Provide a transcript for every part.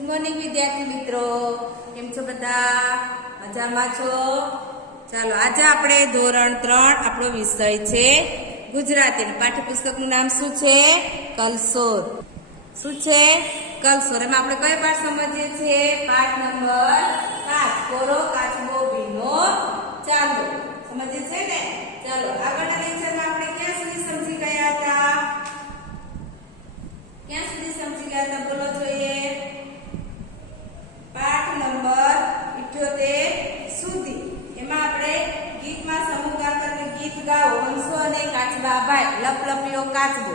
Good morning વિદ્યાર્થી મિત્રો, કેમ છો બધા? મજામાં છો? ચાલો આજે આપણે ધોરણ 3 આપણો વિષય છે ગુજરાતી. પાઠ્યપુસ્તકનું નામ શું છે? કલસોર. શું છે? કલસોર. એમાં આપણે કઈ પાઠ સમજીએ છીએ? પાઠ નંબર 5, કોરો કાચબો ભીનો ચાંદો. સમજીએ છે ને? ચાલો આગળના લેક્ચરમાં આપણે ક્યાં સુધી સમજી ગયા હતા? ક્યાં સુધી સમજી ગયા હતા બોલો જોઈએ? પાઠ નંબર 78 સુધી. એમાં આપણે ગીતમાં સમૂહગાન કરીને ગીત ગાઓ હંસો અને કાચબા ભાઈ લપલપિયો કાચબો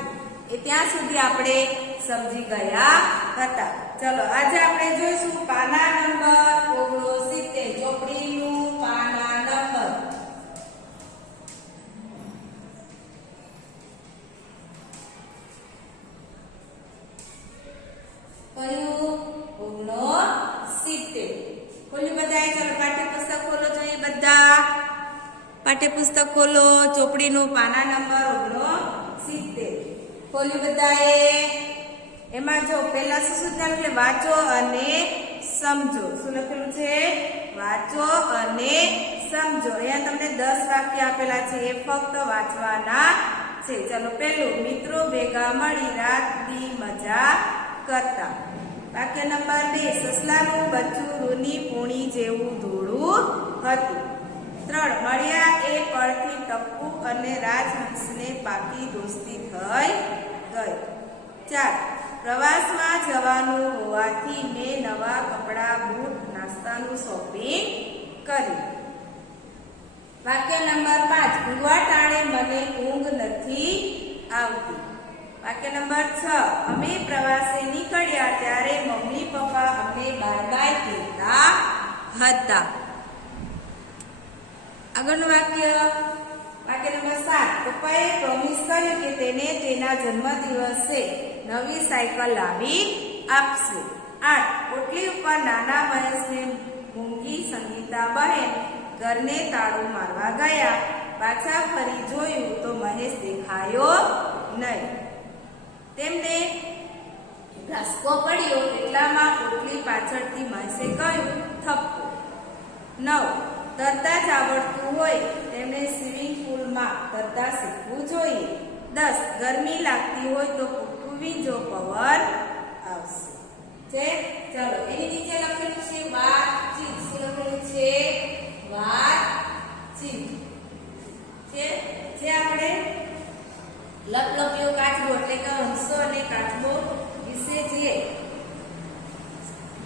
એ ત્યાં સુધી આપણે સમજી ગયા હતા. ચલો આજે આપણે જોઈશું પાના નંબર 69, ચોપડીનું પાના નંબર. કયું? 69. ખોલ્યું બધાએ? ચલો પાઠ્યપુસ્તક ખોલો જોઈએ બધા. પાઠ્યપુસ્તક ખોલો, ચોપડીનું પાના નંબર 69 ખોલ્યું બધાએ? એમાં જો પહેલા શું સૂચના એટલે વાંચો અને સમજો. શું લખેલું છે? વાંચો અને સમજો. અહીંયા તમને 10 વાક્ય આપેલા છે, એ ફક્ત વાંચવાના છે. ચલો પહેલું, મિત્રો ભેગા મળી રાત દી મજા કરતા. વાક્ય નંબર 2, સસલાનું બચ્ચું રૂની પૂણી જેવું ધોળું હતું. 3, મળ્યા એ પળથી ટપ્પુ અને રાજહંસને પાકી દોસ્તી થઈ ગઈ. 4, પ્રવાસમાં જવાનું હોવાથી મેં નવા કપડાં બૂટ નાસ્તાનું શોપિંગ કર્યું. વાક્ય નંબર 5, ઊંઘવા ટાણે મને ઊંઘ નથી આવતી. વાક્ય નંબર 6, અમે પ્રવાસે નીકળ્યા ત્યારે મમ્મી પપ્પા અમને બાય બાય કહેતા હતા. આગળનું વાક્ય નંબર 7, પપ્પાએ પ્રોમિસ કર્યું કે તેને તેના જન્મદિવસે નવી સાયકલ લાવી આપશે. 8, ઓટલી ઉપર નાના મહેશને મૂંગી સંગીતા બહેન ઘરને તાળું મારવા ગયા. પાછા ફરી જોયું તો મહેશ દેખાયો નહીં. તેમને ઘાસકો પડ્યો એટલામાં ઓટલી પાછળથી મહેશે કહ્યું થપ્પુ. 9, તરતા જ આવડતું હોય તેમને સ્વિમિંગ પુલમાં તરતા શીખવું જોઈએ. 10, ગરમી લાગતી હોય તો કૂટવી જો પવન આવશે. છે ચલો એની નીચે લખેલું છે વાતચીત. શું લખેલું છે? વાતચીત. છે આપણે લપલપિયો કાચબો એટલે કે હંસો અને કાચબો વિશે જે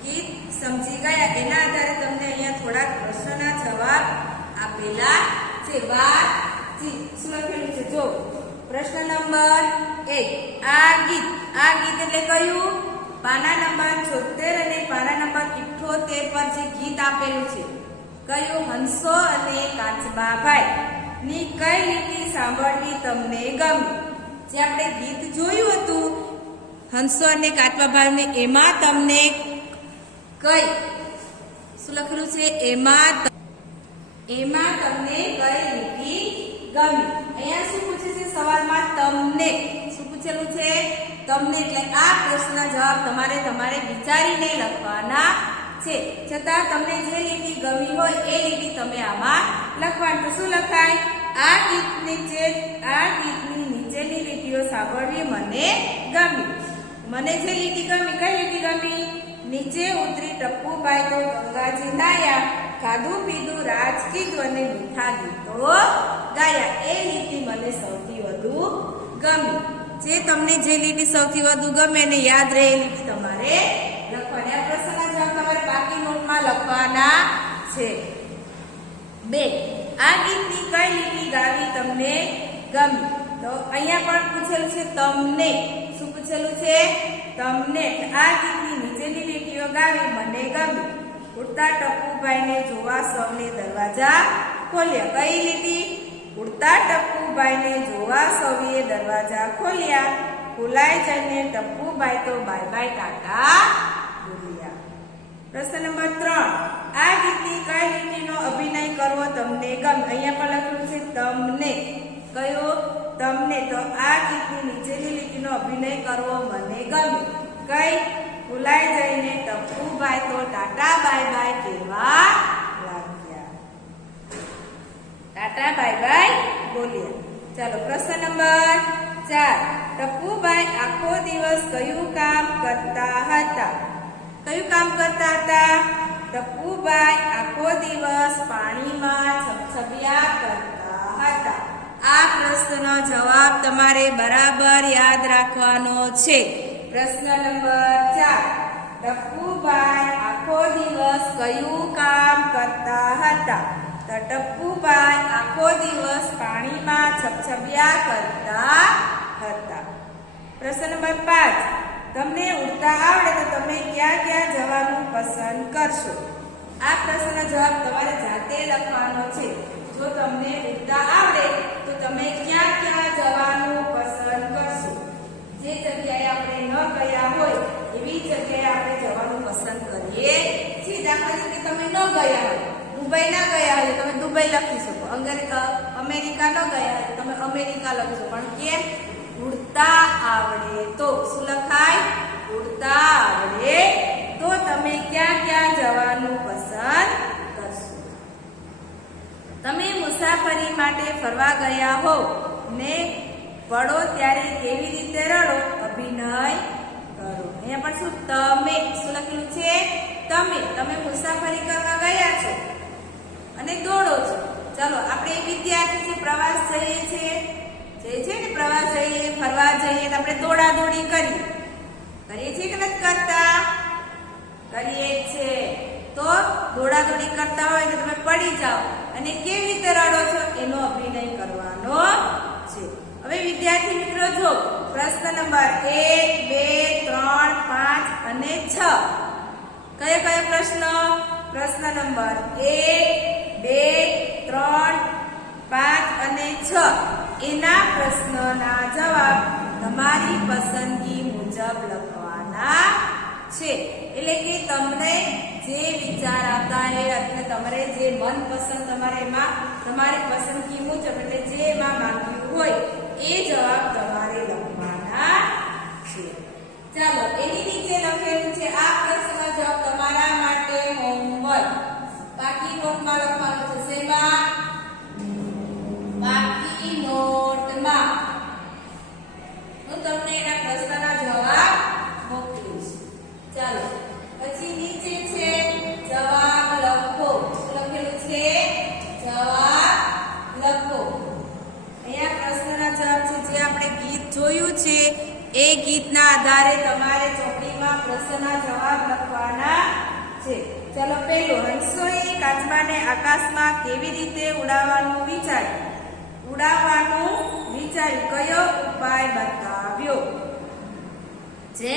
ગીત સમજી ગયા એના આધારે તમને અહીંયા થોડાક પ્રશ્નના જવાબ આપેલા છે. વાતચીત શું લખેલું છે? જો પ્રશ્ન નંબર 1, આ ગીત એટલે કયું? પાના નંબર 76 અને પાના નંબર 78 પર જે ગીત આપેલું છે કયું? હંસો અને કાચબા ભાઈ ની કઈ લીટી સાંભળવી તમને ગમી? જે આપણે ગીત જોયું હતું હંસો અને કાચબા ભાઈ, એમાં તમને કઈ શું લખેલું છે? એમાં તમને કઈ લીટી ગમી? અહીંયા શું પૂછે છે સવાલમાં? તમને. શું પૂછેલું છે? તમને. એટલે આ પ્રશ્નના જવાબ તમારે વિચારીને લખવાના છે. છતાં તમને જે લીટી ગમી હોય એ લીટી તમે આમાં લખવાનું. તો શું લખાય? આ ગીતની નીચેની લીટીઓ સાંભળવી મને ગમી. મને જે લીટી ગમી, કઈ લીટી ગમી? નીચે ઉતરી ટપ્પુભાઈ તો ગંગાજી નાયા, ખાધું પીધું રાજ કીધું અને મીઠા ગીતો ગાયા. એ લીટી મને સૌથી વધુ ગમી. જે તમને જે લીટી સૌથી વધુ ગમે એને યાદ રહે એ લીટી તમારે લખવાની. આ પ્રશ્નના જવાબ તમારે બાકી નોટમાં લખવાના છે. 2, આ ગીતની કઈ લીટી ગાવી તમને ગમી? તો અહીંયા પણ પૂછેલું છે તમને. શું પૂછેલું છે? તમને. આ ગીતની નીચેની લીટીઓ ગાવી મને ગમી. ઉડતા ટપ્પુભાઈને જોવા સૌને દરવાજા ખોલ્યા. કઈ લીટી? ઉડતા ટપ્પુભાઈને જોવા સૌએ દરવાજા ખોલ્યા. ખોલાઈ જઈને ટપ્પુભાઈ તો બાય બાય ટાટા બોલ્યા. પ્રશ્ન નંબર 3, આ ગીતની કઈ લીટીનો અભિનય કરવો તમને ગમે? અહીંયા પણ લખેલું છે તમને. કયો? તમને. તો આ ગીતની નીચેની લીટીનો અભિનય કરવો મને ગમે. કઈ? ભૂલાઈ જઈને ટપુભાઈ તો ટાટા બાય બાય કહેવા લાગ્યા. ટાટા બાય બાય બોલ્યા. ચાલો પ્રશ્ન નંબર 4. ટપુભાઈ આખો દિવસ કયું કામ કરતા હતા? કયું કામ કરતા હતા? ટપુભાઈ આખો દિવસ પાણીમાં છબછબિયા કરતા હતા. આ પ્રશ્નનો જવાબ તમારે બરાબર યાદ રાખવાનો છે. પ્રશ્ન નંબર 4. ટપુભાઈ આખો દિવસ કયું કામ કરતા હતા? તો ટપુભાઈ આખો દિવસ પાણીમાં છબછબિયા કરતા હતા. પ્રશ્ન નંબર 5. તમને ઉડતા આવડે તો તમે ક્યાં ક્યાં જવાનું પસંદ કરશો? આ પ્રશ્નનો જવાબ તમારે જાતે લખવાનો છે. જો તમને ઉડતા આવડે તો તમે ક્યાં ક્યાં જવાનું પસંદ કરશો? જે જગ્યાએ આપણે ન ગયા હોય એવી જગ્યાએ આપણે જવાનું પસંદ કરીએ છીએ. દાખલા તરીકે તમે ન ગયા હોય, દુબઈ ના ગયા હોય તમે દુબઈ લખી શકો, અમેરિકા ન ગયા હોય તમે અમેરિકા લખશો. પણ કેમ? ઉડતા આવડે તો. શું લખાય? ઉડતા આવડે તો તમે ક્યાં ક્યાં જવાનું પસંદ કરશો? તમે મુસાફરી માટે ફરવા ગયા હો ને પડો ત્યારે કેવી રીતે રડો? અભિનય કરો. અહીંયા પણ શું? તમે. શું લખેલું છે? તમે મુસાફરી કરવા ગયા છો અને દોડો છો. ચાલો આપણે વિદ્યાર્થી છે, પ્રવાસ જઈએ છીએ, ને પ્રવાસ જઈએ, ફરવા જઈએ તો આપણે દોડા દોડી કરીએ છીએ કે નથી કરતા? કરીએ છે. તો દોડા દોડી કરતા હોય તો તમે પડી જાઓ અને કેવી રીતે રડો છો એનો અભિનય કરવાનો છે. હવે વિદ્યાર્થી મિત્રો જો પ્રશ્ન નંબર 1, 2, 3, 5 અને 6. કયો પ્રશ્ન? પ્રશ્ન નંબર 1, 2, 3, 5 અને 6 એના પ્રશ્નના જવાબ તમારી પસંદગી મુજબ લખવાના છે. એટલે કે તમને જે વિચાર આવતા હોય એટલે તમારે જે મનપસંદ તમારે એમાં તમારી પસંદગી મુજબ એટલે જે એમાં માંગ્યું હોય એ જવાબ તમારે લખવાના છે. ચાલો એની નીચે લખેલું છે આ પ્રશ્નનો જવાબ તમારા માટે હોમવર્ક. બાકી નોટમાં લખવાનું છે. શેમાં? બાકી નોટમાં હું તમને એના પ્રશ્નના જવાબ મોકલીશ. ચાલો પછી નીચે છે જવાબ લખો. શું લખેલું છે? જવાબ લખો. અહીંયા પ્રશ્નના જવાબ છે. જે આપણે ગીત જોયું છે એ ગીતના આધારે તમારે ચોપડીમાં પ્રશ્નના જવાબ લખવાના છે. ચાલો પહેલું, હંસોએ કાચબાને આકાશમાં કેવી રીતે ઉડાવવાનું વિચાર્યું? કયો ઉપાય બતાવ્યો? જે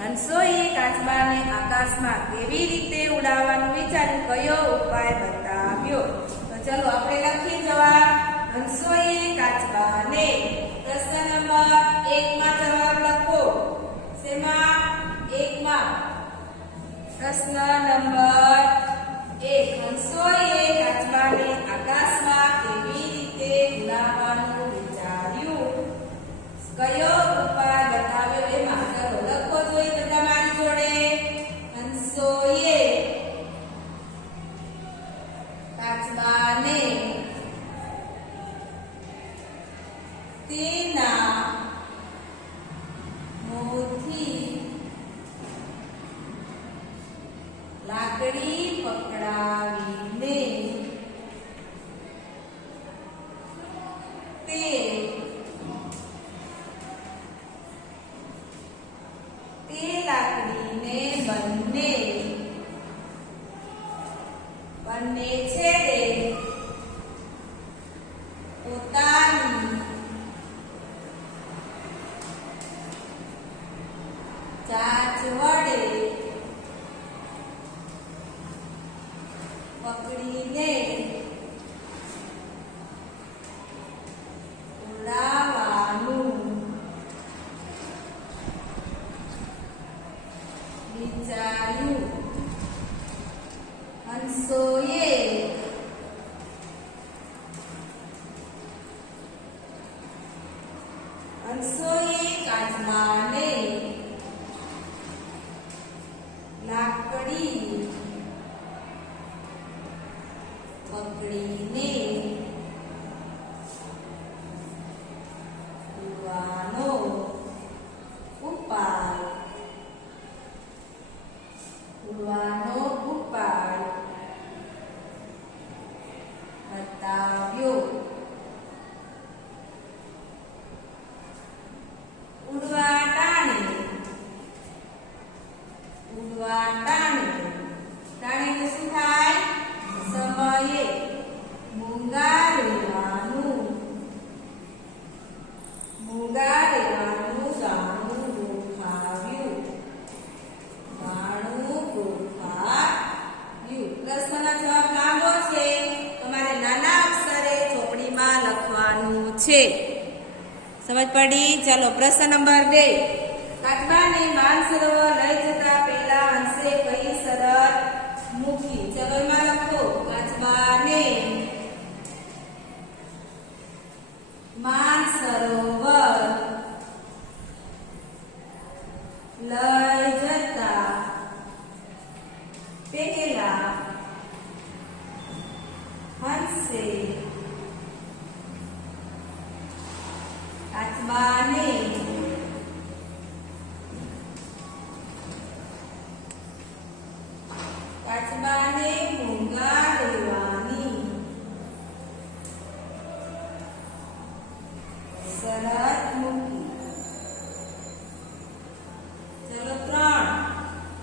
હંસોએ કાચબાને આકાશમાં કેવી રીતે ઉડાવવાનું વિચાર્યું? કયો ઉપાય બતાવ્યો? તો ચલો આપણે લખીએ જવાબ. હંસોએ કાચબાને. પ્રશ્ન નંબર 1 માં જવાબ લખો. શેમાં? 1 માં. પ્રશ્ન નંબર 1. હંસોએ કાચબાને આકાશમાં કેવી રીતે ઉડાવવાનું વિચાર્યું? કયો ઉપાય બતાવ્યો? એમાં ચલો લખો જોઈએ બધા મારી જોડે. હંસોએ કાચબાને તેના મોંથી લાકડી પકડાવીને તે લાકડીને બંને છેડે પોતાની ચાંચ વડે પકડીને ઉડાવવાનું વિચાર્યું. હંસોએ કાચબાને પકડી પકડીને ઉડવાનો ઉપાય ઉડવાનો ઉપાય બતાવ્યો ઉડવા ટાણે ટાણે શું થાય સમયે મૂંગા રહેવાનું ગાણું ગોઠાવ્યું પ્રશ્નનો જવાબ લાંબો છે તમારે નાના અક્ષરે ચોપડીમાં લખવાનું છે સમજ પડી ચાલો પ્રશ્ન નંબર 2 કાચબાને માનસરોવર લઈ જતા પહેલા હંસે કઈ શરત મૂકી ચલો એમાં લખો કાચબાને માનસરોવર લઈ જતા પહેલા હંસે કાચબાને મૂંગા રહેવાની શરત મૂકી ચલો 3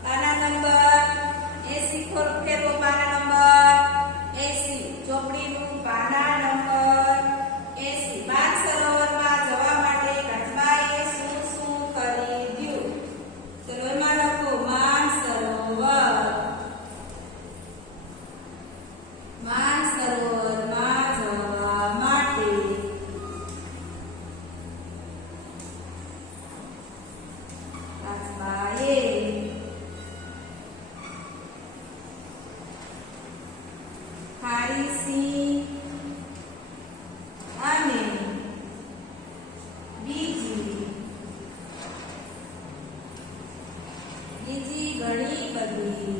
પાના નંબર 80 ફેરવો પાના નંબર 80 ચોપડીનું પાના નંબર 80 માનસરોવરમાં જવા માટે કાચબાએ શું શું ખરીદ્યું ચલો એમાં લખો માનસરોવરમાં જવા માટે કાચબાએ ખારી સિંહ અને બીજી ઘણી બધી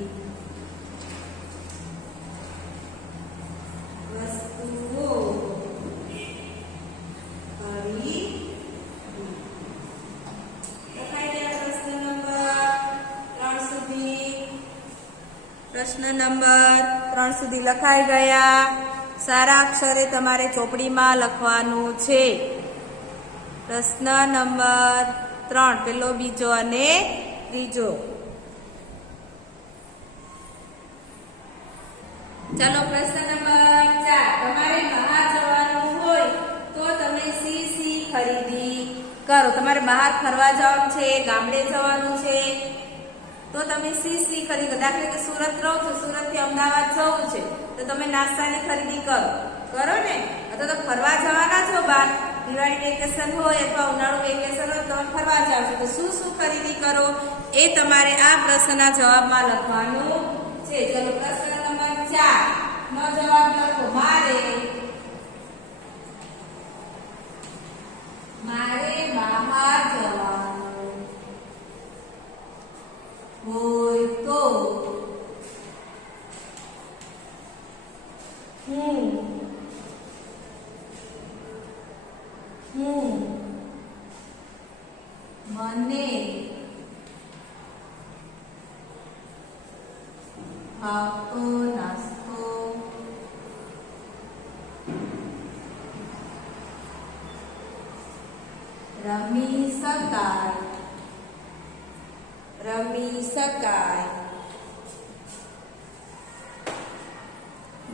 વસ્તુઓ પ્રશ્ન નંબર 3 સુધી લખાઈ ગયા સારા અક્ષરે તમારે ચોપડીમાં લખવાનું છે પ્રશ્ન નંબર 3 પેલો બીજો અને ત્રીજો ચાલો પ્રશ્ન નંબર 4 તમારે બહાર જવાનું હોય તો તમે સી ખરીદી કરો તમારે બહાર ફરવા જવાનું છે ગામડે જવાનું છે તો તમે સી ખરીદો દાખલા કે સુરત રહો છો સુરત થી અમદાવાદ જવું છે તો તમે નાસ્તાની ખરીદી કરો ને અથવા તો ફરવા જવાના છો બહાર દિવાળી વેકેશન હોય અથવા ઉનાળુ વેકેશન હોય તમે ફરવા જાવ છો તો શું ખરીદી કરો એ તમારે આ પ્રશ્નના જવાબમાં લખવાનું છે ચલો પ્રશ્ન નંબર 4 નો જવાબ લખો મારે બહાર જવાનું હોય તો હું મને ભાવતો નાસ્તો રમી શકાય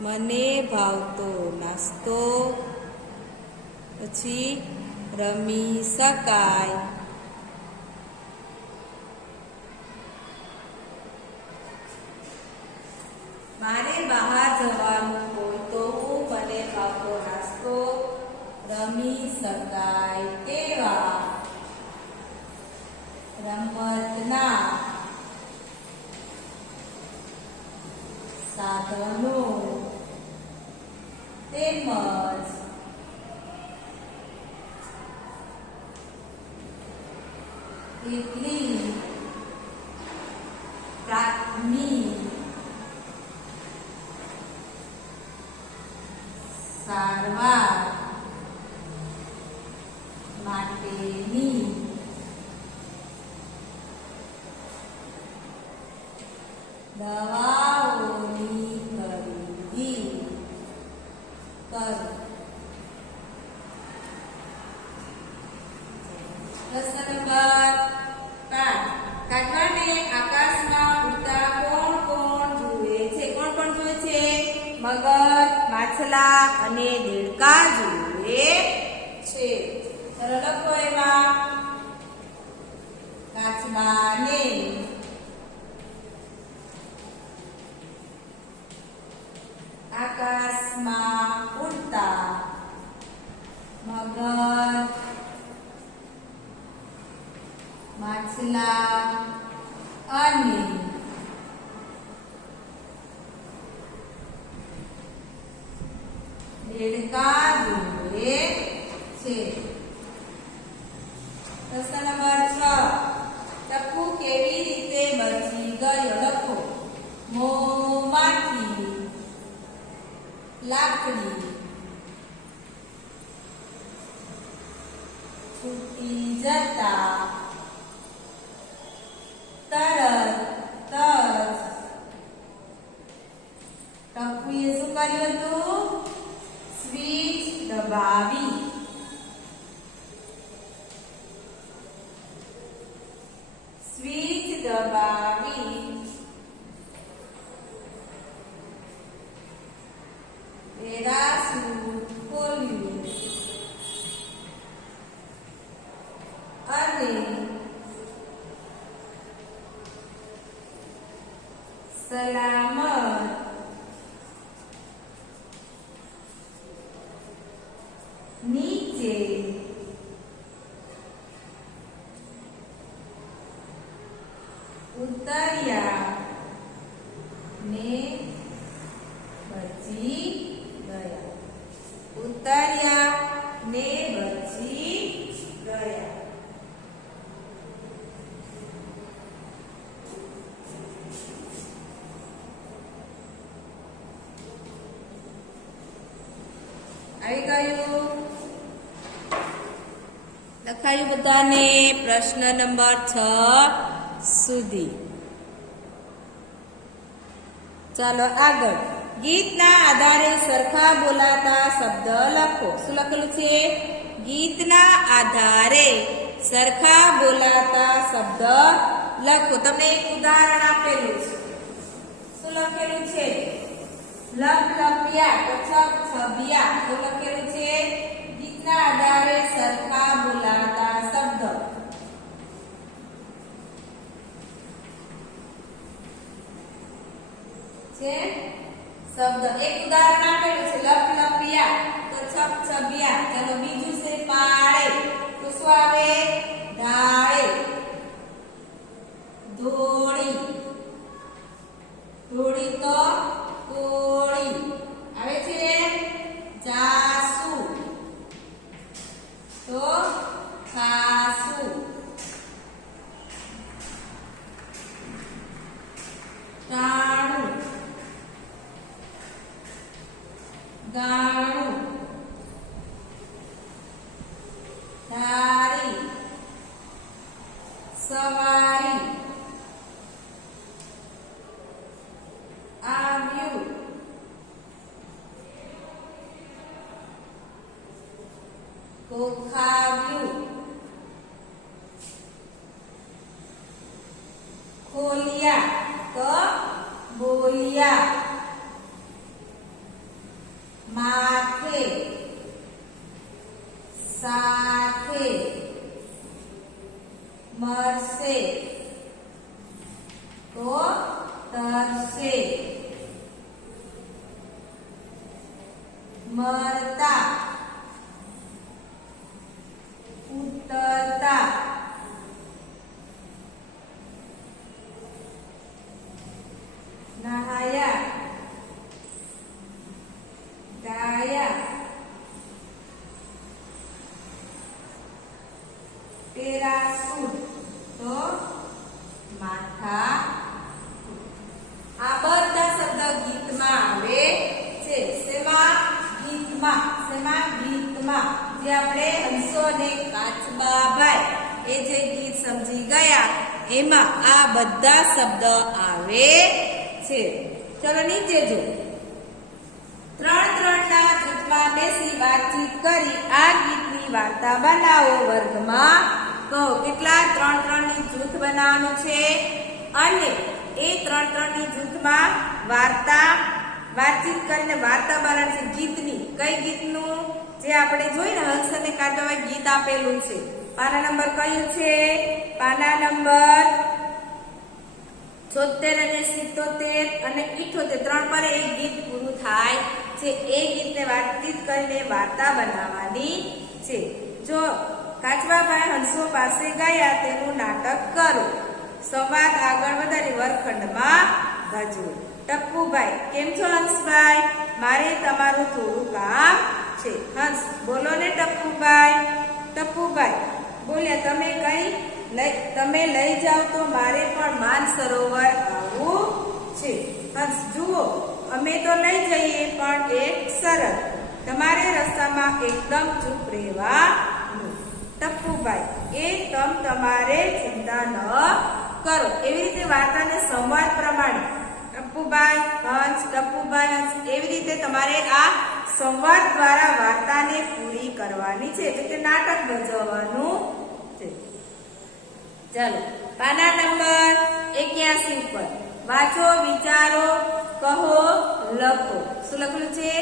મને ભાવતો નાસ્તો પછી રમી શકાય મારે બહાર જવાનું હોય તો મને ભાવતો નાસ્તો રમી શકાય તેવા રમતના સાધનો તેમજ કેટલી પ્રાથમિક દવાઓની ખરીદી કરી. પ્રશ્ન નંબર 5. કાગવાને આકાશમાં ઉડતા કોણ કોણ જુએ છે? કોણ કોણ જુએ છે? મગર, માછલા અને દેડકા જુએ છે. ચલો લખો એમાં કાચબાને આકાશમાં ઉડતા મગર, માછલા અને દેડકા જુએ છે. પ્રશ્ન નંબર 6. ટપુ કેવી રીતે બચી ગયો? લખો. મોંમાંથી લાકડી છૂટી જતા તરત જ ટપુએ શું કર્યું હતું? સ્વિચ દબાવી. સ્વિચ દબાવી પેરાશૂટ ખોલ્યું અને સલામત નીચે ઉતર્યા ને બચી ગયા. ઉતર્યા ને બચી ગયા. આવી ગયું? લખાયું બધાને? પ્રશ્ન નંબર 6 સુધી. ચાલો આગળ. ગીતના આધારે સરખા બોલાતા શબ્દ લખો. શું લખેલું છે? ગીતના આધારે સરખા બોલાતા શબ્દ લખો. તમને એક ઉદાહરણ આપેલું છે. શું લખેલું છે? લપલપિયા તો છબછબિયા. શું લખેલું છે? ગીતના આધારે સરખા બોલાતા શબ્દ. છે શબ્દ. એક ઉદાહરણ આપેલું છે લપલપિયા તો છબછબિયા. ચાલો બીજું છે પાળે તો શું આવે? ડાળે. ધોળી, ધોળી તો કોળી આવે છે. જાસુ તો ખાસુ. ટાણું, ગાણું. ધારી, સવારી. આવ્યું, કોખાવ્યું. ખોલિયા તો બોલિયા. માથે, સાથે. મરશે તો તરશે. મરતા, ઉતરતા. નહાયા, ગાયા. પેરાશૂટ તો માથા. આ બધા શબ્દ ગીતમાં આવે છે. શેમાં? ગીતમાં. શેમાં? ગીતમાં. જે આપણે હંસો અને કાચબાભાઈ એ જે ગીત સમજી ગયા એમાં આ બધા શબ્દ આવે છે. ચલો નીચે જો. 3-3 ના જૂથમાં બેસી વાતચીત કરી આ ગીતની વાર્તા બનાવો. વર્ગમાં કહો. કેટલા? 3-3 ની જૂથ બનાવવાનું છે અને એ 3-3 ની જૂથમાં વાતચીત કરીને વાર્તા બનાવવાની છે ગીતની. કઈ ગીતનું? જે આપણે જોઈને હંસ અને કાચબામાં ગીત આપેલું છે. પાના નંબર કયું છે? પાના નંબર 76 અને 77 અને 78. 3 પર એક ગીત પૂરું થાય છે. એ ગીતને વાતચીત કરીને વાર્તા બનાવવાની છે. જો કાચબાભાઈ હંસો પાસે ગયા તેનું નાટક કરો. સંવાદ આગળ વધારી વર્ગખંડમાં ભજવો. ટપ્પુભાઈ, કેમ છો હંસભાઈ? મારે તમારું થોડું કામ છે. હંસ, બોલો ને ટપ્પુભાઈ. ટપ્પુભાઈ બોલ્યા, તમે લઈ જાઓ તો મારે પણ માનસરોવર આવવું છે. હંસ, જુઓ અમે તો લઈ જઈએ પણ એક શરત, તમારે રસ્તામાં એકદમ ચૂપ રહેવાનું. ટપ્પુભાઈ, તમારે ચિંતા ન કરો. એવી રીતે વાર્તાને સંવાદ પ્રમાણે ટપ્પુભાઈ હંસ એવી રીતે તમારે આ સંવાદ દ્વારા વાર્તાને પૂરી કરવાની છે. એટલે કે નાટક ભજવવાનું છે. ચાલો પાના નંબર 81 ઉપર વાંચો, વિચારો, કહો, લખો. શું લખેલું છે?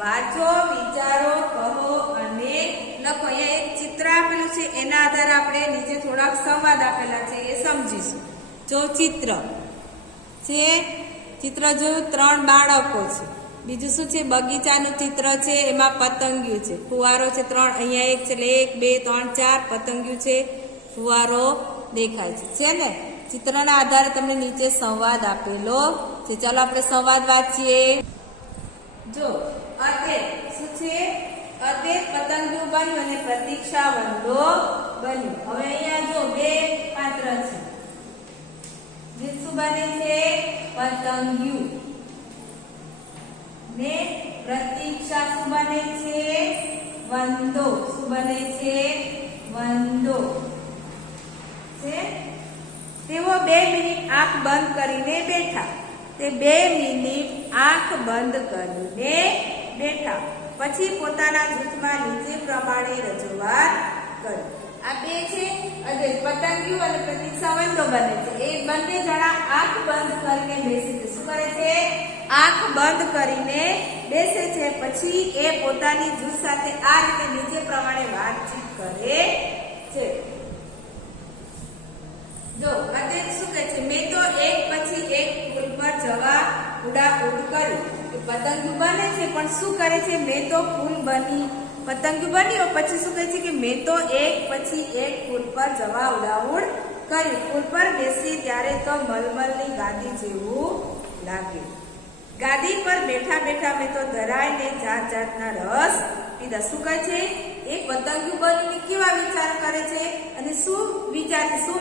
વાંચો, વિચારો, કહો અને લખો. અહીંયા એક ચિત્ર આપેલું છે. એના આધારે આપણે નીચે થોડાક સંવાદ આપેલા છે એ સમજીશું. જો ચિત્ર જોયું, 3 બાળકો છે. બીજું શું છે? બગીચાનું ચિત્ર છે. એમાં પતંગિયું છે. ફુવારો છે 3. અહીંયા એક છે એટલે 1 2 3 4 પતંગિયું છે. ફુવારો દેખાય છે ને? ચિત્રના આધારે તમને નીચે સંવાદ આપેલો છે. ચાલો આપણે સંવાદ વાંચીએ. જો શું છે? પતંગિયું બન્યું અને પ્રતીક્ષા વંદો બન્યું. હવે અહીંયા જો 2 પાત્ર છે. શું બને છે? પતંગિયું ને પ્રતીક્ષા શું બને છે? વંદો. શું બને છે? વંદો છે. તેઓ 2 મિનિટ આંખ બંધ કરીને બેઠા. તે 2 મિનિટ આંખ બંધ કરીને બેઠા. પછી પોતાના જૂથમાં નીચે પ્રમાણે રજૂઆત કરી. આ 2 છે અને પતંગિયું અને પ્રતીક્ષા વંદો બને છે. એ બંને જણા આંખ બંધ કરીને બેસે છે. શું કરે છે? આંખ બંધ કરીને બેસે છે. પછી એ પોતાની જૂથ સાથે આ રીતે નીચે પ્રમાણે વાતચીત કરે છે. જો અત્યારે શું કહે છે? મેં તો એક પછી એક પુલ પર જવા ઉડાઉડ કરી. પતંગિયું બને છે પણ શું કરે છે? મેં તો પતંગિયું બન્યો પછી શું કહે છે કે મેં તો એક પછી એક પુલ પર જવા ઉડાઉડ કર્યું. પુલ પર બેસી ત્યારે તો મલમલની ગાદી જેવું લાગ્યું. ગાદી પર બેઠા બેઠા મેં તો ધરાઈને જાત જાતના રસ પીધા. શું કહે છે? એક પતંગિયું બનીને કેવા વિચાર કરે છે અને શું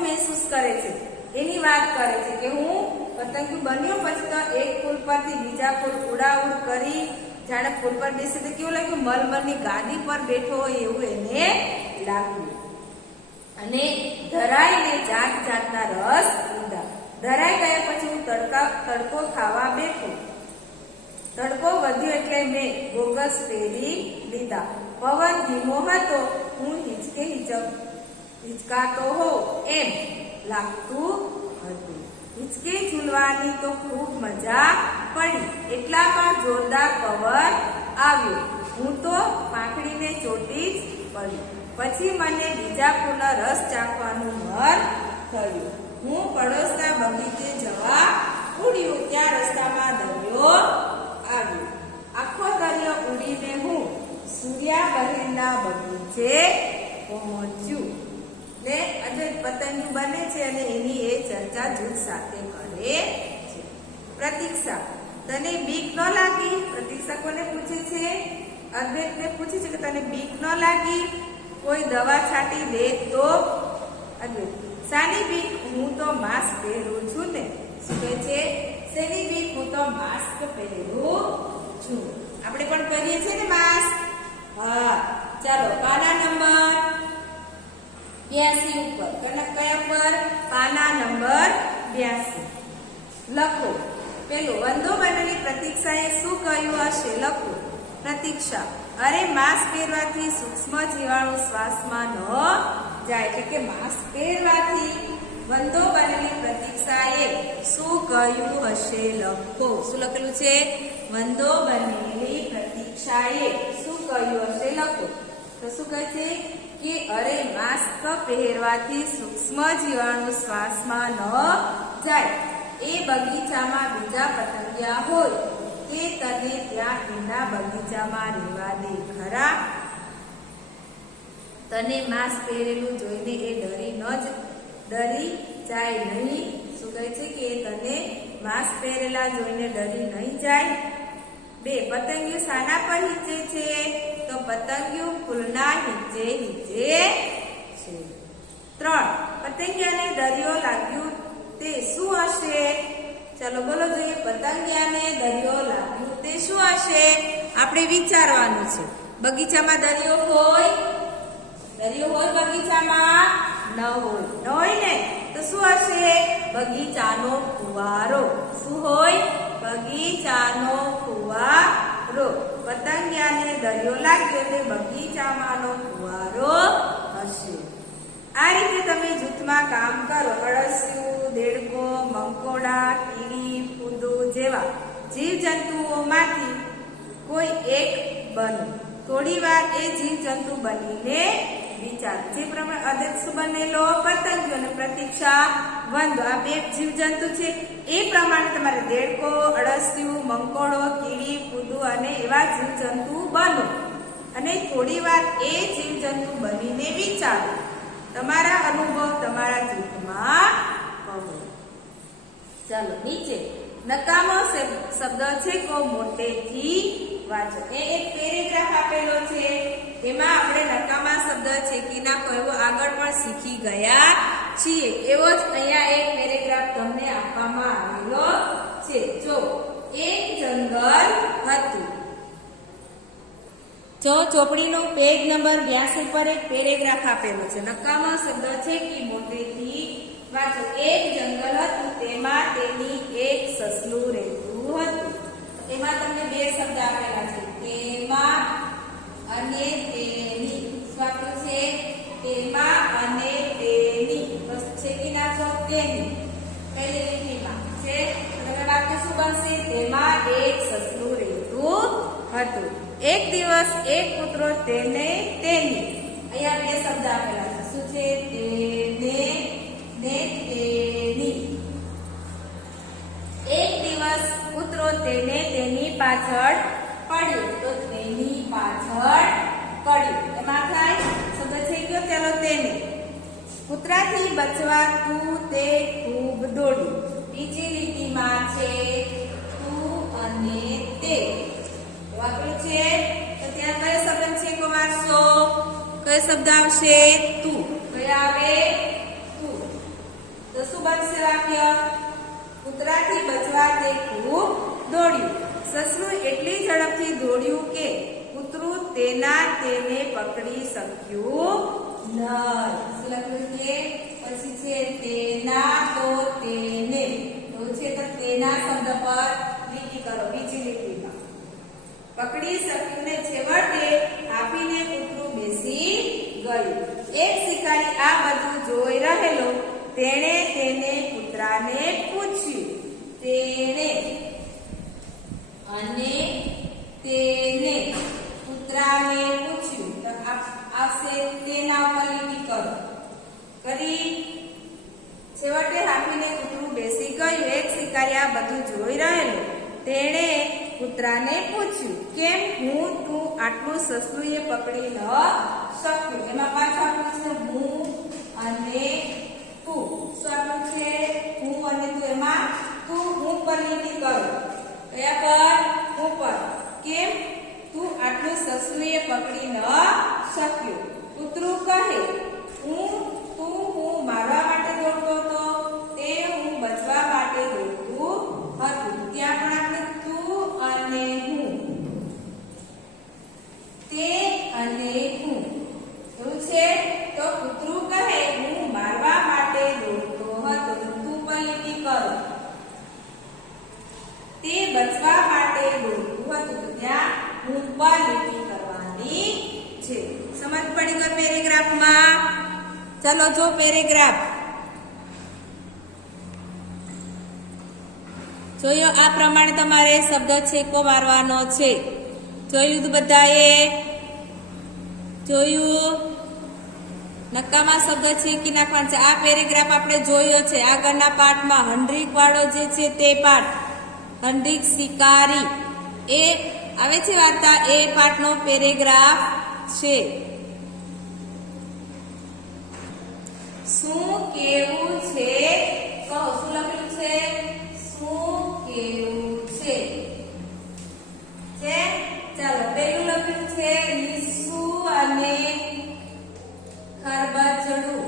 મહેસૂસ કરે છે એની વાત કરે છે કે હું પતંગિયું બન્યો પછી તો એક પુલ પરથી બીજા પુલ ઉડાઉડ કરી. જાણે પુલ પર બેસે તો કેવું લાગ્યું? મલમલની ગાદી પર બેઠો હોય એવું એને લાગ્યું. અને ધરાઈને જાત જાતના રસ પીધા. ધરાઈ ગયા પછી હું તડકો ખાવા બેઠો. તડકો વધ્યો એટલે મેં ગોગલ્સ પહેરી લીધા. પવન ધીમો હતો. હું હિચકાતો હોઉં એમ લાગતું હતું. હિચકે ઝૂલવાની તો ખૂબ મજા પડી. એટલામાં જોરદાર પવન આવ્યો. હું તો પાંખડીને ચોટી જ પડી. પછી મને બીજા ફૂલનો રસ ચાખવાનું મન થયું. હું પડોશના બગીચે જવા ઉડ્યો. ત્યાં રસ્તામાં દરિયો આવ્યો. આખો દરિયો ઉડીને હું સૂર્યાબહેનના બગીચે પહોંચ્યું. ને આજે પતંગિયું બને છે અને એની એ ચર્ચા જૂથ સાથે કરે છે. પ્રતીક્ષા, તને બીક ન લાગી? પ્રતીક્ષા કોને પૂછે છે? અદ્વૈતને પૂછે છે કે તને બીક ન લાગી? કોઈ દવા છાંટી દે તો? અદ્વૈત, શાની બીક? હું તો માસ્ક પહેરું છું ને. શું કહે છે? શેની બીક? હું તો માસ્ક પહેરું છું. આપણે પણ પહેરીએ છીએ ને માસ્ક. હા, ચાલો પાના નંબર 82 ઉપર. કયા પર? પાના નંબર 82. લખો. પેલું વંદો બનેલી પ્રતીક્ષાએ શું કહ્યું હશે? લખો. પ્રતીક્ષા: અરે માસ્ક પહેરવાથી સૂક્ષ્મ જીવાણુ શ્વાસમાં ન જાય. એટલે કે માસ્ક પહેરવાથી વંદો બનેલી પ્રતીક્ષાએ શું કહ્યું હશે? લખો. શું લખેલું છે? વંદો બનેલી પ્રતીક્ષાએ શું કહ્યું હશે? લખો. તો શું કહે છે કે અરે માસ્ક પહેરવાથી સૂક્ષ્મ જીવાણુ શ્વાસમાં ન જાય. એ બગીચામાં બીજા પતંગિયા હોય કે તને ત્યાં એના બગીચામાં રહેવા દે ખરા? તને માસ્ક પહેરેલું જોઈને એ ડરી જાય નહીં. શું કહે છે કે તને માસ્ક પહેરેલા જોઈને ડરી નહીં જાય. 2. પતંગિયું શાના પર હિંચે છે? તો પતંગિયું ફૂલના હિંચે છે. 3. પતંગિયાને દરિયો લાગ્યું તે શું હશે? ચાલો બોલો જોઈએ. પતંગિયાને દરિયો લાગ્યું તે શું હશે? આપણે વિચારવાનું છે. બગીચામાં દરિયો હોય બગીચામાં? ન હોય ને તો શું હશે? બગીચાનો ફુવારો. શું હોય? બગીચાનો ફુવારો. પતંગિયાને દરિયો લાગ્યો તે બગીચામાંનો ફુવારો હશે. આ રીતે તમે જૂથમાં કામ કરો. અળસિયું, દેડકો, મંકોડા, કીડી, ફૂદું જેવા જીવજંતુઓમાંથી કોઈ એક બનો. થોડી વાર એ જીવજંતુ બનીને વિચારો. જે પ્રમાણે આદેશ બનેલો પતંગિયો અને પ્રતીક્ષા વંદો આ 2 જીવજંતુ છે. એ પ્રમાણે તમારે દેડકો, અળસિયું, મંકોડો, કીડી, ફૂદું અને એવા જીવજંતુ બનો અને થોડી વાર એ જીવજંતુ બનીને વિચારો. તમારા અનુભવ તમારા જૂથમાં કહો. ચાલો નીચે નકામો શબ્દ છે કો મોટેથી વાંચો. એ એક પેરેગ્રાફ આપેલો છે. એમાં આપણે નકામા શબ્દ છે કે ના કહેવો આગળ પણ શીખી ગયા છીએ. એવો જ અહીંયા એક પેરેગ્રાફ તમને આપવામાં આવેલો છે. જો એક જંગલ હતું. જો ચોપડીનો પેજ નંબર 82 પર એક પેરેગ્રાફ આપેલો છે. નકામા શબ્દ છે કે મોટેથી વાંચો. એક જંગલ હતું, તેમાં તેની એક સસલું રહેતું હતું. એમાં તમને 2 શબ્દ આપેલા છે. તેમાં અને તેની. શું આપ્યું છે? તેમાં અને તેની. બસ છે કે ના છો? તેની. પહેલી લીટીમાં છે. તમે વાક્ય શું બનશે? તેમાં એક સસલું રહેતું હતું. એક દિવસ એક કૂતરો તેને તેની. અહીંયા 2 શબ્દ આપેલા છે. શું છે? તેને ને તેની. એક દિવસ કૂતરો તેને તેની પાછળ પડ્યો. તો તેની પાછળ પડ્યો. એમાં થાય શબ્દ છે કયો? ચાલો તેને. કૂતરાથી બચવા તું તે ખૂબ દોડ્યું. બીજી લીટીમાં છે તું અને તે. વાક્ય છે તો ત્યાં કયો શબ્દ છે કો વાંચશો? કયો શબ્દ આવશે? તું. કયો આવે? તું. તો શું બનશે વાક્ય? કૂતરાથી બચવા તે ખૂબ દોડ્યું. સસલું એટલી ઝડપથી દોડ્યું કે કૂતરું તેને પકડી શક્યું નહીં. શું લખ્યું છે? પછી છે તેના તો તેને. તો છે તો તેના શબ્દ પર લીટી કરો. બીજી લીટીમાં પકડી શક્યું ને છેવટે આપીને કૂતરું બેસી ગયું. એક શિકારી આ બધું જોઈ રહેલો. તેણે કૂતરાને પૂછ્યું. તેણે અને તેને કૂતરાને પૂછ્યું. તો આવશે તેના ઉપર લીટી કરો. કરી છેવટે આપીને કૂતરું બેસી ગયું. એક શિકારી આ બધું જોઈ રહેલો. તેણે કૂતરાને પૂછ્યું કેમ તું આટલું સસલું એ પકડી ન શક્યું. એમાં પાછું આપણું છે હું અને તું. શું આપણું છે? હું અને તું. એમાં તું હું પર લીટી કરો. કયા પર? હું પર. કેમ તું આટલું સસલું એ પકડી ન શક્યું. કૂતરું કહે હું મારવા માટે દોડતો હતો, તે હું બચવા માટે દોડતું હતું. ત્યાં પણ આપણે તું અને હું, તે અને હું એવું છે. તો કૂતરું કહે હું મારવા માટે દોડતો હતો. તું પર લીટી કરો. ઉપર લીટી કરવાની છે. સમજ પડી ગઈ પેરેગ્રાફમાં? ચાલો જો પેરેગ્રાફ જોયો. આ પ્રમાણે તમારે શબ્દ છેકો મારવાનો છે. જોઈ લીધું બધાએ? જોયું? નકામા શબ્દ છેકી નાખવાના છે. આ પેરેગ્રાફ આપણે જોયો છે આગળના પાઠમાં. હંડ્રીક વાળો જે છે તે પાઠ, હંડ્રીક શિકારી, એ આવે છે વાર્તા, એ પાઠનો પેરેગ્રાફ છે. શું કેવું છે? કહો, શું લખ્યું છે? શું કેવું છે? ચાલો પેલું લખ્યું છે લીસુ અને ખરબચડું.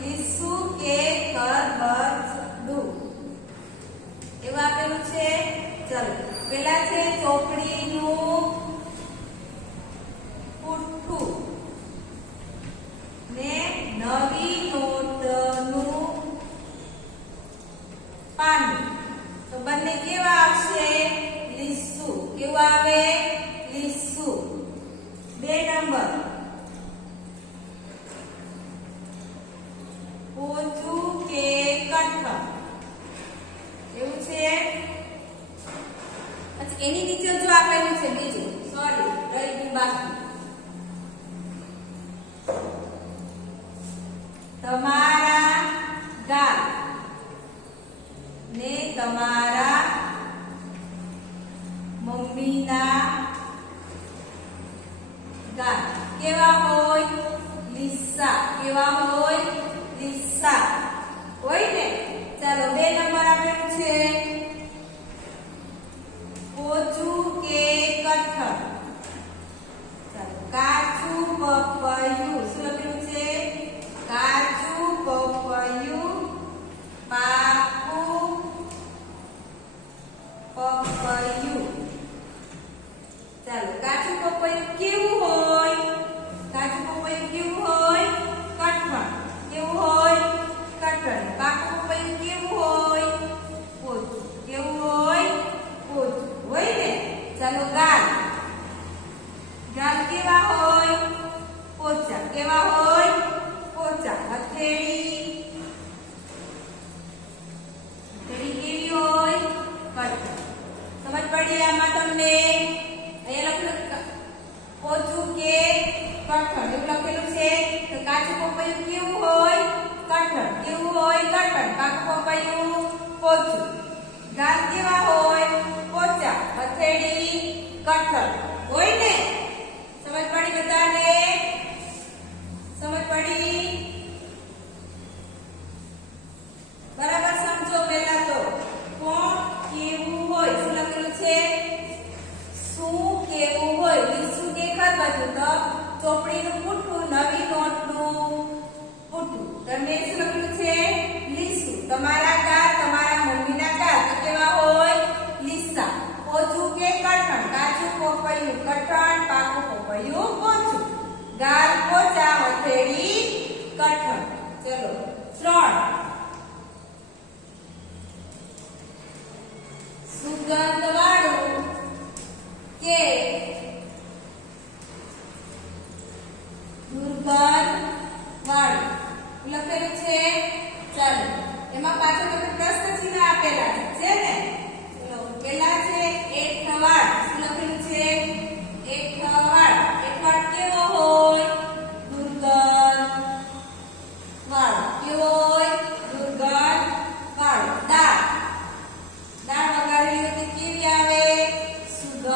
લીસુ કે ખરબચડું એવું આપેલું છે. ચાલો પેલા છે ચોપડીનું પુઠ્ઠું ને નવી નોટનું પાનું. તો બંને કેવા આવશે? લીસુ. કેવું આવે? લીસુ. 2 નંબર પોચું કે કઠણ એવું છે. પછી એની નીચે જો આપેલું છે બીજું, સોરી રહી ગયું બાકી, તમારા ગાલ ને તમારા મમ્મીના ગાલ કેવા હોય? લીસા. કેવા હોય? લીસા હોય ને. ચાલો 2 નંબર આપેલું છે પોચું કે કઠણ. ચાલો કાચું પપૈયું. શું લખ્યું છે? કાચું પપૈયું, પાકું પપૈયું. ચાલો કાચું પપૈયું કેવું હોય? કાચું પપૈયું કેવું હોય? કઠણ. કેવું હોય? કઠણ. પાકું પપૈયું કેવું હોય? પોચું. કેવું હોય? પોચું હોય ને. ચાલો ગાલ. ગાલ કેવા હોય? પોચા. કેવા હોય? પોચા. હથેળી. હથેળી કેવી હોય? કઠણ. સમજ પડી આમાં તમને? અહીંયા લખેલું પોચું કે કઠણ એવું લખેલું છે. તો કાચું પપૈયું કેવું હોય? કઠણ. કેવું હોય? કઠણ. પાકું પપૈયું પોચું. ગાલ કેવા હોય? પોચા. હથેળી કઠણ હોય ને. સમજ પડી બધાને? સમજ પડી? બરાબર સમજો. પહેલા તો કોણ કેવું હોય? શું લખેલું છે? શું કેવું હોય? લીસુ કે ખરબચડું. તો ચોપડીનું પુઠ્ઠું, નવી નોટનું પુઠ્ઠું. તમને શું લખ્યું છે? લીસુ. તમારા ગાલ, તમારા મમ્મીના ગાલ તો કેવા હોય? લીસા. પોચું કે કઠણ? કાચું પપૈયું કઠણ, પાકું પપૈયું પોચું. ગાલ પોચા, હથેળી કઠણ. ચલો 3 સુગંધ વાળું કે દુર્ગંધ વાળું લખેલું છે. ચાલો એમાં પાછળ તમે પ્રશ્ન ચિહ્ન આપેલા છે ને. ચલો પેલા છે એઠવાડ. શું લખેલું છે? એઠવાડ. એઠવાડ કેવો હોય? દુર્ગંધ વાળો. કેવો હોય? દુર્ગંધ વાળો. દાળ. દાળ વગાડેલી હોય તો કેવી આવે? સુગંધ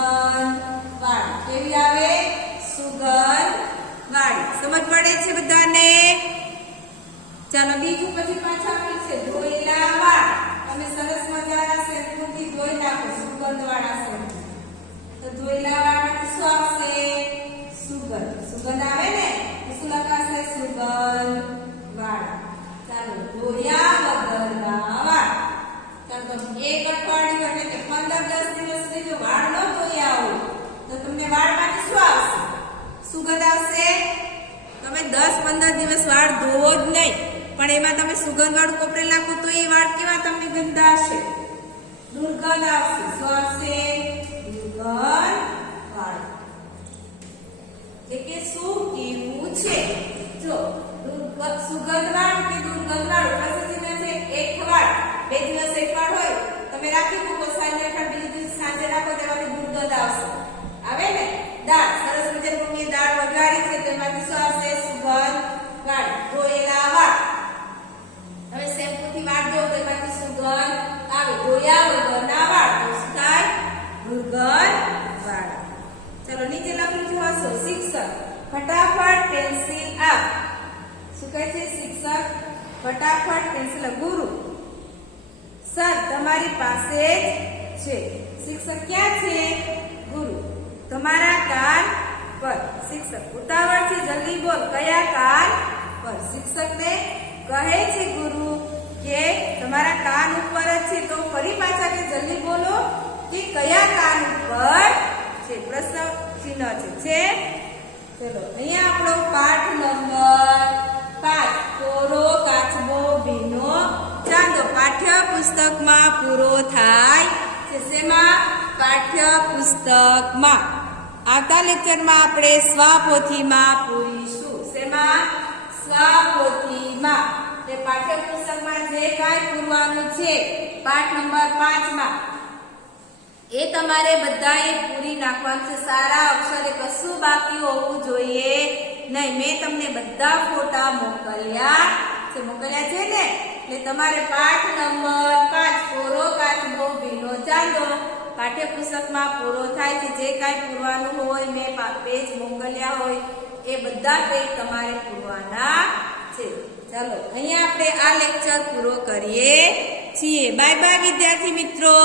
વાળી. કેવી આવે? સુગંધ વાળી. સમજ પડે છે બધાને? ચાલો બીજું પછી પાછા આપેલું છે ધોયેલા વાળ. તમે સરસ મજાના શેમ્પૂથી ધોઈ નાખો સુગંધ વાળા શેમ્પૂ. તો ધોયેલા વાળમાંથી શું આવશે? સુગંધ. સુગંધ આવે ને તો શું લખાશે? સુગંધ વાળા. ચાલો ધોયા વગરના વાળ. ચાલો એક અઠવાડિયું એટલે કે 15-10 દિવસથી જો વાળ ન ધોયા હોય તો તમને વાળમાંથી શું આવશે? સુગંધ આવશે. તમે 10-15 દિવસ વાળ ધોવો જ નહીં, પણ એમાં તમે સુગંધ વાળું કોપરેલ નાખો તો એ વાળ કેવા તમને ગંદા હશે? દુર્ગંધ આવશે. શું આવશે? વાળું કે શું કેવું છે જો સુગંધવાળું કે દુર્ગંધવાળું પ્રસિદ્ધ છે એકવાળ 2 દિવસ એકવાળ હોય તમે રાખી મૂકો સાંજે એકવાળ બીજું દિવસ સાંજે રાખો તેમાંથી દુર્ગંધ આવશે આવે ને દાળ સરસ મજાની મમ્મીએ દાળ વઘારી છે તેમાંથી શું આવશે સુગંધ વાળી ધોયેલા વાળ હવે શેમ્પૂથી વાળ ધોવો તેમાંથી સુગંધ આવે ધોયા વગરના વાળ તો શું થાય દુર્ગંધ વાળા ચલો નીચે લખેલું જોશો શિક્ષક ફટાફટ પેન્સિલ આપ શું કહે છે શિક્ષક ફટાફટ પેન્સિલ ગુરુ સર તમારી પાસે જ છે શિક્ષક ક્યાં છે ગુરુ તમારા કાન પર શિક્ષક ઉતાવળ છે જલ્દી બોલ કયા કાન પર શિક્ષકને કહે છે ગુરુ કે તમારા કાન ઉપર જ છે તો ફરી પાછા કે જલ્દી બોલો કે કયા કાન ઉપર છે પ્રશ્ન ચિહ્ન છે ચલો અહીંયા આપણો પાઠ નંબર 5 કોરો કાચબો ભીનો ચાંદો પાઠ્ય પુસ્તકમાં પૂરો થાય છે શેમાં પાઠ્ય પુસ્તકમાં આવતા લેક્ચરમાં આપણે સ્વપોથીમાં પૂરીશું શેમાં સ્વપોથીમાં તે પાઠ્ય પુસ્તકમાં જે કાંઈ પૂરવાનું છે પાઠ નંબર 5 માં એ તમારે બધાએ પૂરી નાખવાનું છે સારા અક્ષરે કશું બાકી હોવું જોઈએ નહીં મેં તમને બધા ફોટા મોકલ્યા છે ને એટલે તમારે પાઠ નંબર 5 કોરો કાચબો ભીનો ચાંદો પાઠ્યપુસ્તકમાં પૂરો થાય છે જે કાંઈ પૂરવાનું હોય મેં પેજ મોકલ્યા હોય એ બધા પેજ તમારે પૂરવાના છે ચાલો અહીંયા આપણે આ લેક્ચર પૂરો કરીએ છીએ બાય બાય વિદ્યાર્થી મિત્રો